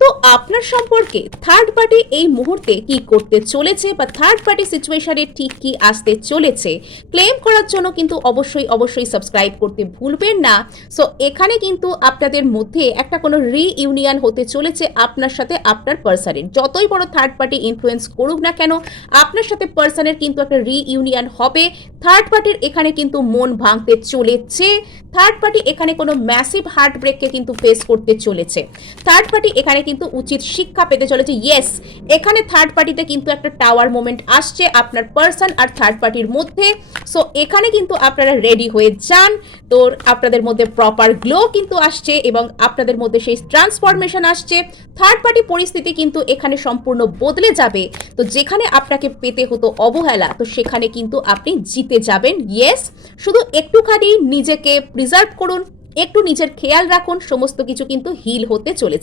তো আপনার সম্পর্কে থার্ড পার্টি এই মুহূর্তে কি করতে চলেছে বা থার্ড পার্টি সিচুয়েশনে ঠিক কি আসতে চলেছে ক্লেম করার জন্য কিন্তু অবশ্যই সাবস্ক্রাইব করতে ভুলবেন না। সো এখানে কিন্তু আপনাদের মধ্যে একটা কোনো রিইউনিয়ন হতে চলেছে আপনার সাথে আপনার পার্সনের। যতই বড় থার্ড পার্টি ইনফ্লুয়েন্স করুক না কেন, আপনার সাথে পার্সনের কিন্তু একটা রিইউনিয়ন হবে। থার্ড পার্টির এখানে কিন্তু মন ভাঙতে চলেছে। থার্ড পার্টি এখানে কোনো ম্যাসিভ হার্ট ব্রেককে কিন্তু ফেস করতে চলেছে। থার্ড পার্টি এখানে কিন্তু উচিত শিক্ষা পেতে চলেছে। ইয়েস, এখানে থার্ড পার্টিতে কিন্তু একটা টাওয়ার মোমেন্ট আসছে আপনার পার্সন আর থার্ড পার্টির মধ্যে। সো এখানে কিন্তু আপনারা রেডি হয়ে যান। তো আপনাদের মধ্যে প্রপার গ্লো কিন্তু আসছে এবং আপনাদের মধ্যে সেই ট্রান্সফরমেশন আসছে। থার্ড পার্টি পরিস্থিতি কিন্তু এখানে সম্পূর্ণ বদলে যাবে। তো যেখানে আপনাকে পেতে হতো অবহেলা, তো সেখানে কিন্তু আপনি জিতে যাবেন। ইয়েস, শুধু একটুখানি নিজেকে প্রিজার্ভ করুন, একটু নিজের খেয়াল রাখুন, সমস্ত কিছু কিন্তু হিল হতে চলেছে।